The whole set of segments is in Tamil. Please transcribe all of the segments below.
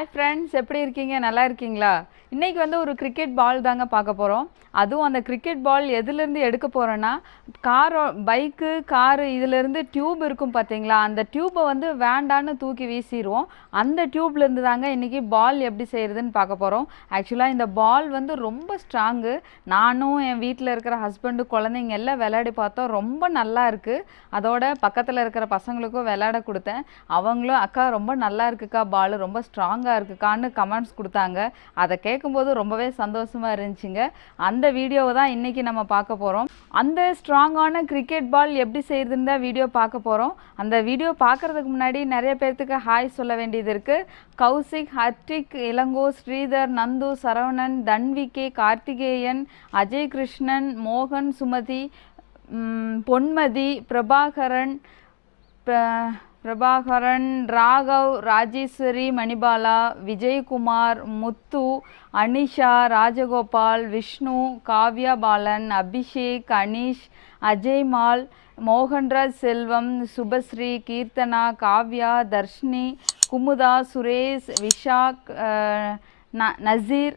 ஹாய் ஃப்ரெண்ட்ஸ், எப்படி இருக்கீங்க? நல்லா இருக்கீங்களா? இன்றைக்கி வந்து ஒரு கிரிக்கெட் பால் தாங்க பார்க்க போகிறோம். அதுவும் அந்த கிரிக்கெட் பால் எதுலேருந்து எடுக்க போகிறோன்னா, பைக்கு காரு இதிலேருந்து டியூப் இருக்கும் பார்த்தீங்களா, அந்த டியூப்பை வந்து வேண்டான்னு தூக்கி வீசிடுவோம். அந்த டியூப்லேருந்து தாங்க இன்றைக்கி பால் எப்படி செய்கிறதுன்னு பார்க்க போகிறோம். ஆக்சுவலாக இந்த பால் வந்து ரொம்ப ஸ்ட்ராங்கு. நானும் என் வீட்டில் இருக்கிற ஹஸ்பண்டு குழந்தைங்க எல்லாம் விளையாடி பார்த்தோம். ரொம்ப நல்லா இருக்குது. அதோட பக்கத்தில் இருக்கிற பசங்களுக்கும் விளையாட கொடுத்தேன். அவங்களும் அக்கா ரொம்ப நல்லா இருக்குக்கா, பால் ரொம்ப ஸ்ட்ராங்காக இருக்குக்கான்னு கமெண்ட்ஸ் கொடுத்தாங்க. அதை கேட்கும்போது ரொம்பவே சந்தோஷமாக இருந்துச்சுங்க. அந்த வீடியோவை தான் இன்றைக்கி நம்ம பார்க்க போகிறோம். அந்த ஸ்ட்ராங்கான கிரிக்கெட் பால் எப்படி செய்கிறதுன்னு தான் வீடியோ பார்க்க போகிறோம். அந்த வீடியோ பார்க்குறதுக்கு முன்னாடி நிறைய பேர்த்துக்கு ஹாய் சொல்ல வேண்டியது இருக்குது. கௌசிக், ஹர்டிக், இளங்கோ, ஸ்ரீதர், நந்து, சரவணன், தன்விகே, கார்த்திகேயன், அஜய் கிருஷ்ணன், மோகன், சுமதி, பொன்மதி, பிரபாகரன், ராகவ், ராஜேஸ்வரி, மணிபாலா, விஜயகுமார், முத்து, அனிஷா, ராஜகோபால், விஷ்ணு, காவ்யா பாலன், அபிஷேக், அனீஷ், அஜய்மால், மோகன்ராஜ் செல்வம், சுபஸ்ரீ, கீர்த்தனா, காவ்யா, தர்ஷினி, குமுதா, சுரேஷ், விஷாக், நசீர்,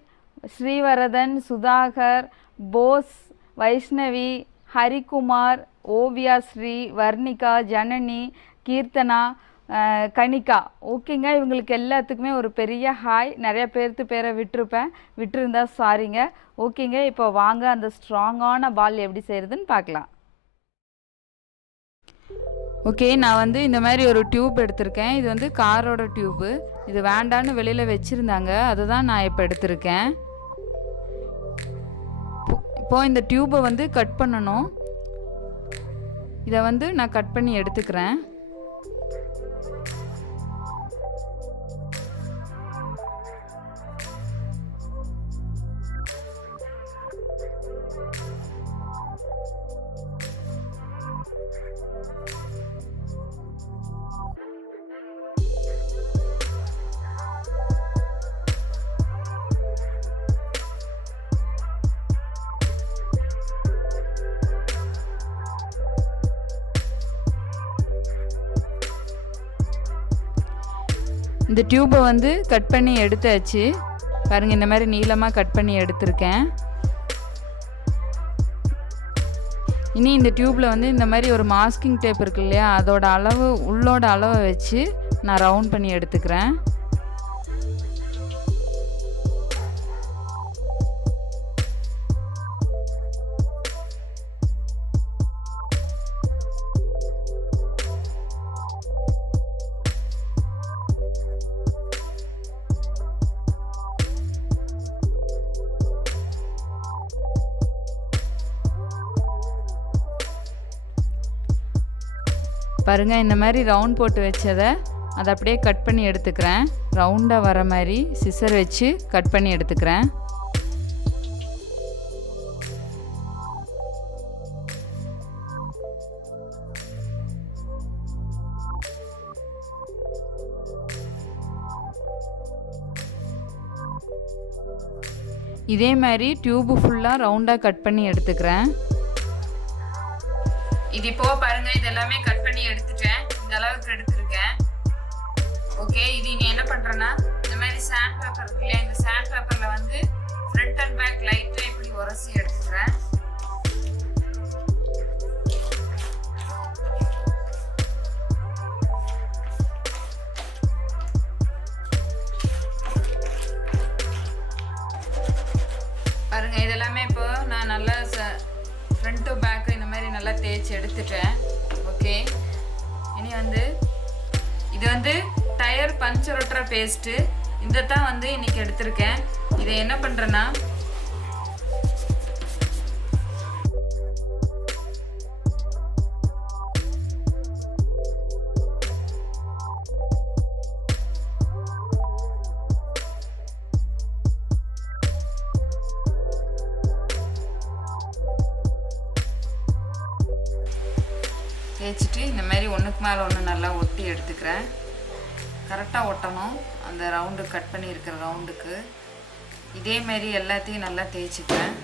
ஸ்ரீவரதன், சுதாகர், போஸ், வைஷ்ணவி, ஹரிகுமார், ஓவியா ஸ்ரீ, வர்ணிகா, ஜனனி, கீர்த்தனா, கணிகா. ஓகேங்க, இவங்களுக்கு எல்லாத்துக்குமே ஒரு பெரிய ஹாய். நிறைய பேரை விட்டுருந்தா சாரிங்க. ஓகேங்க, இப்போ வாங்க அந்த ஸ்ட்ராங்கான பால் எப்படி செய்கிறதுன்னு பார்க்கலாம். ஓகே, நான் வந்து இந்த மாதிரி ஒரு டியூப் எடுத்திருக்கேன். இது வந்து காரோட டியூப்பு. இது வேண்டான்னு வெளியில் வச்சுருந்தாங்க, அதுதான் நான் இப்போ எடுத்திருக்கேன். இப்போது இந்த டியூப்பை வந்து கட் பண்ணணும். இதை வந்து நான் கட் பண்ணி எடுத்துக்கிறேன். இந்த டியூப்பை வந்து கட் பண்ணி எடுத்தாச்சு பாருங்கள். இந்த மாதிரி நீளமாக கட் பண்ணி எடுத்திருக்கேன். இனி இந்த டியூப்பில் வந்து இந்த மாதிரி ஒரு மாஸ்கிங் டேப் இருக்கு இல்லையா, அதோட அளவு உள்ளோட அளவை வச்சு நான் ரவுண்ட் பண்ணி எடுத்துக்கிறேன். பாருங்கள், இந்த மாதிரி ரவுண்ட் போட்டு வச்சதை அதை அப்படியே கட் பண்ணி எடுத்துக்கிறேன். ரவுண்டாக வர மாதிரி சிசர் வச்சு கட் பண்ணி எடுத்துக்கிறேன். இதே மாதிரி டியூபு ஃபுல்லாக ரவுண்டாக கட் பண்ணி எடுத்துக்கிறேன். இது இப்போ பாருங்க, இது எல்லாமே கட் பண்ணி எடுத்துட்டேன். இந்த அளவுக்கு எடுத்துருக்கேன். ஓகே, இது நீ என்ன பண்றேன்னா, இந்த மாதிரி சாண்ட் பேப்பர் இருக்கு இல்லையா, இந்த சாண்ட் பேப்பர்ல வந்து ஃப்ரண்ட் அண்ட் பேக் லைட்டா இப்படி உரசி எடுத்துக்கிறேன். பாருங்க, இதெல்லாமே இப்போ நான் நல்லா ஃப்ரண்ட் டு பேக்கு இந்த மாதிரி நல்லா தேய்ச்சி எடுத்துட்டேன். ஓகே, இனி வந்து இது வந்து டயர் பஞ்சர் ஒட்டுற பேஸ்ட்டு. இந்த தான் வந்து இன்றைக்கி எடுத்திருக்கேன். இதை என்ன பண்ணுறேன்னா, தேய்ச்சிட்டு இந்த மாதிரி ஒன்றுக்கு மேலே ஒன்று நல்லா ஒட்டி எடுத்துக்கிறேன். கரெக்டாக ஒட்டணும் அந்த ரவுண்டு, கட் பண்ணியிருக்கிற ரவுண்டுக்கு. இதே மாதிரி எல்லாத்தையும் நல்லா தேய்ச்சிக்கிறேன்.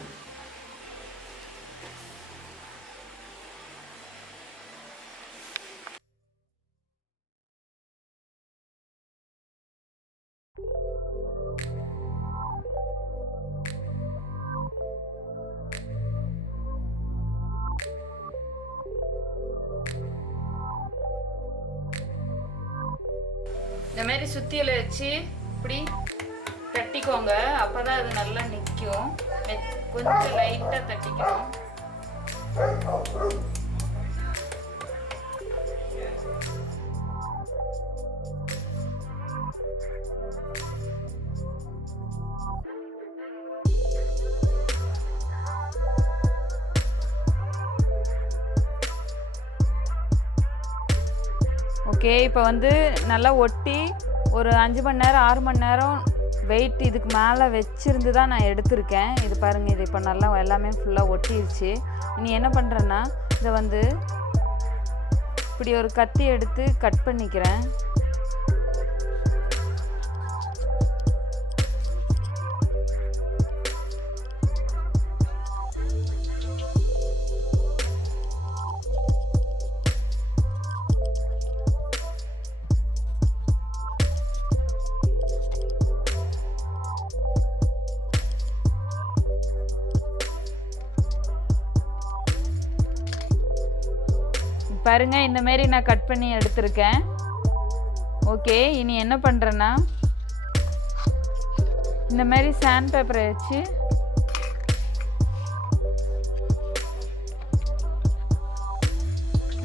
இந்த மாதிரி சுத்தியில வச்சு இப்படி தட்டிக்கோங்க. அப்பதான் அது நல்லா நிற்கும். கொஞ்சம் லைட்டாக தட்டிக்கணும். ஓகே, இப்போ வந்து நல்லா ஒட்டி ஒரு 5 மணி நேரம் 6 மணி நேரம் வெயிட் இதுக்கு மேலே வச்சிருந்து தான் நான் எடுத்திருக்கேன். இது பாருங்கள், இது இப்போ நல்லா எல்லாமே ஃபுல்லாக ஒட்டிடுச்சு. இனி என்ன பண்ணுறேன்னா இதை வந்து இப்படி ஒரு கத்தி எடுத்து கட் பண்ணிக்கிறேன். பாருங்க, இந்த மாதிரி நான் கட் பண்ணி எடுத்திருக்கேன். ஓகே, இனி என்ன பண்ணுறேன்னா இந்த மாதிரி சாண்ட் பேப்பரை வச்சு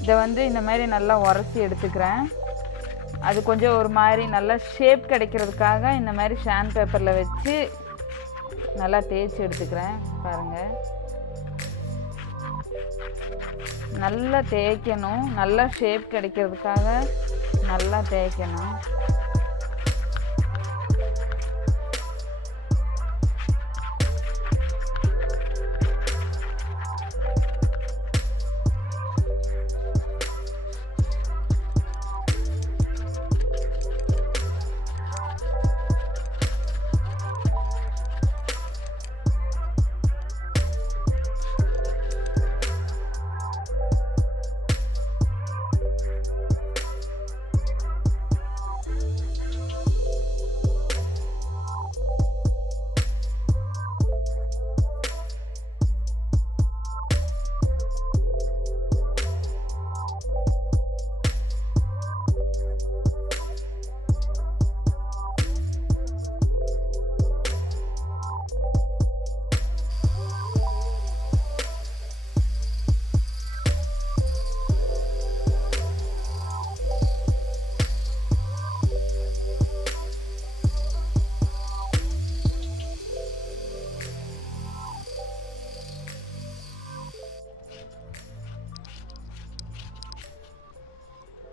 இதை வந்து இந்த மாதிரி நல்லா உரசி எடுத்துக்கிறேன். அது கொஞ்சம் ஒரு மாதிரி நல்லா ஷேப் கிடைக்கிறதுக்காக இந்த மாதிரி சாண்ட் பேப்பரில் வச்சு நல்லா தேய்ச்சி எடுத்துக்கிறேன். பாருங்கள், நல்லா தேய்க்கணும். நல்லா ஷேப் கிடைக்கிறதுக்காக நல்லா தேய்க்கணும்.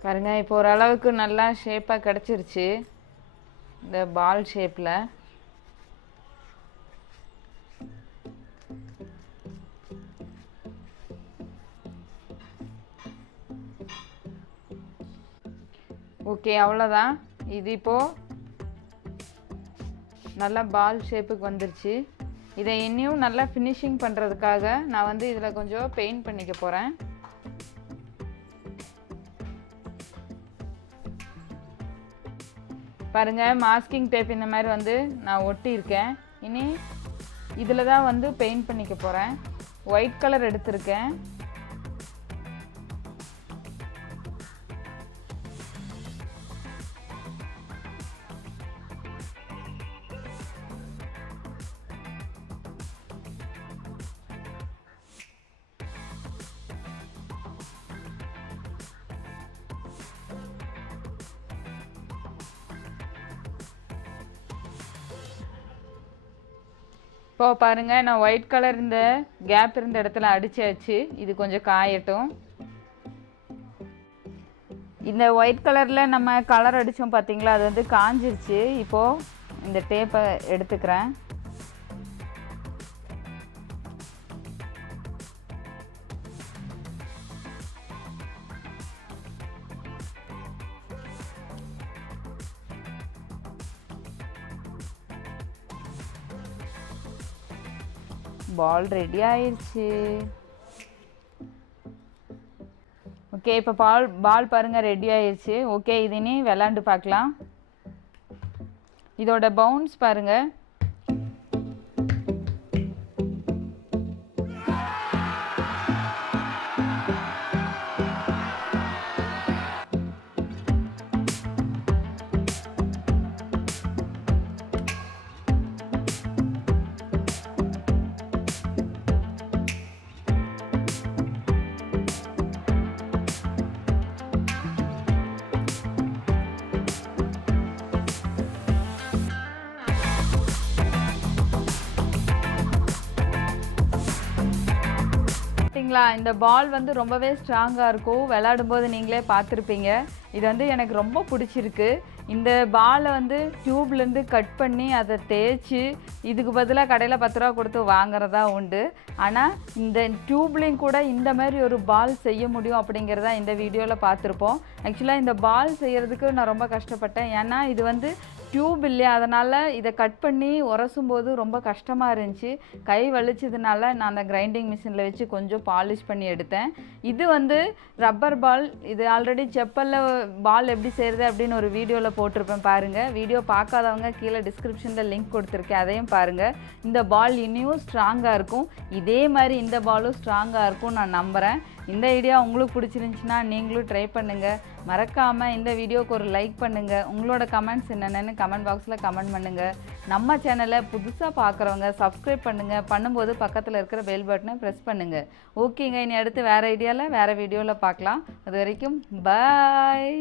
பாருங்க, இப்போ ஓரளவுக்கு நல்லா ஷேப்பாக கிடச்சிருச்சு இந்த பால் ஷேப்பில். ஓகே, அவ்வளோதான். இது இப்போது நல்லா பால் ஷேப்புக்கு வந்துருச்சு. இதை இன்னும் நல்லா ஃபினிஷிங் பண்ணுறதுக்காக நான் வந்து இதில் கொஞ்சம் பெயிண்ட் பண்ணிக்க போகிறேன். பாருங்கள், மாஸ்கிங் டேப் இந்த மாதிரி வந்து நான் ஒட்டியிருக்கேன். இனி இதில் தான் வந்து பெயிண்ட் பண்ணிக்க போகிறேன். ஒயிட் கலர் எடுத்திருக்கேன். இப்போ பாருங்கள், நான் ஒயிட் கலர் இந்த கேப் இருந்த இடத்துல அடிச்சாச்சு. இது கொஞ்சம் காயட்டும். இந்த ஒயிட் கலரில் நம்ம கலர் அடித்தோம் பார்த்தீங்களா, அது வந்து காஞ்சிருச்சு. இப்போது இந்த டேப்பை எடுத்துக்கிறேன். பால் ரெடி ஆயிடுச்சு. ஓகே, இப்போ பால் பாருங்கள் ரெடி ஆயிடுச்சு. ஓகே, இது இனி விளாண்டு பார்க்கலாம். இதோட பவுன்ஸ் பாருங்கள். பார்த்தீங்களா இந்த பால் வந்து ரொம்பவே ஸ்ட்ராங்காக இருக்கும். விளையாடும்போது நீங்களே பார்த்துருப்பீங்க. இது வந்து எனக்கு ரொம்ப பிடிச்சிருக்கு. இந்த பாலை வந்து டியூப்லேருந்து கட் பண்ணி அதை தேய்ச்சி இதுக்கு பதிலாக கடையில் 10 ரூபா கொடுத்து வாங்குறதா உண்டு. ஆனால் இந்த டியூப்லேயும் கூட இந்த மாதிரி ஒரு பால் செய்ய முடியும் அப்படிங்கிறத இந்த வீடியோவில் பார்த்துருப்போம். ஆக்சுவலாக இந்த பால் செய்கிறதுக்கு நான் ரொம்ப கஷ்டப்பட்டேன். ஏன்னா இது வந்து டியூப் இல்லையா, அதனால் இதை கட் பண்ணி உரசும்போது ரொம்ப கஷ்டமாக இருந்துச்சு. கை வலிச்சதுனால நான் அந்த கிரைண்டிங் மிஷினில் வச்சு கொஞ்சம் பாலிஷ் பண்ணி எடுத்தேன். இது வந்து ரப்பர் பால். இது ஆல்ரெடி செப்பலில் பால் எப்படி செய்கிறது அப்படின்னு ஒரு வீடியோவில் போட்டிருப்பேன் பாருங்கள். வீடியோ பார்க்காதவங்க கீழே டிஸ்கிரிப்ஷனில் லிங்க் கொடுத்துருக்கேன், அதையும் பாருங்கள். இந்த பால் இன்னும் ஸ்ட்ராங்காக இருக்கும். இதே மாதிரி இந்த பாலும் ஸ்ட்ராங்காக இருக்கும் நான் நம்புகிறேன். இந்த ஐடியா உங்களுக்கு பிடிச்சிருந்துச்சுன்னா நீங்களும் ட்ரை பண்ணுங்கள். மறக்காமல் இந்த வீடியோவுக்கு ஒரு லைக் பண்ணுங்கள். உங்களோட கமெண்ட்ஸ் என்னென்னு கமெண்ட் பாக்ஸில் கமெண்ட் பண்ணுங்கள். நம்ம சேனலை புதுசாக பார்க்குறவங்க சப்ஸ்கிரைப் பண்ணுங்கள். பண்ணும்போது பக்கத்தில் இருக்கிற பெல் பட்டனை ப்ரெஸ் பண்ணுங்கள். ஓகேங்க, இனி அடுத்து வேறு ஐடியாவில் வேறு வீடியோவில் பார்க்கலாம். அது வரைக்கும் பாய்.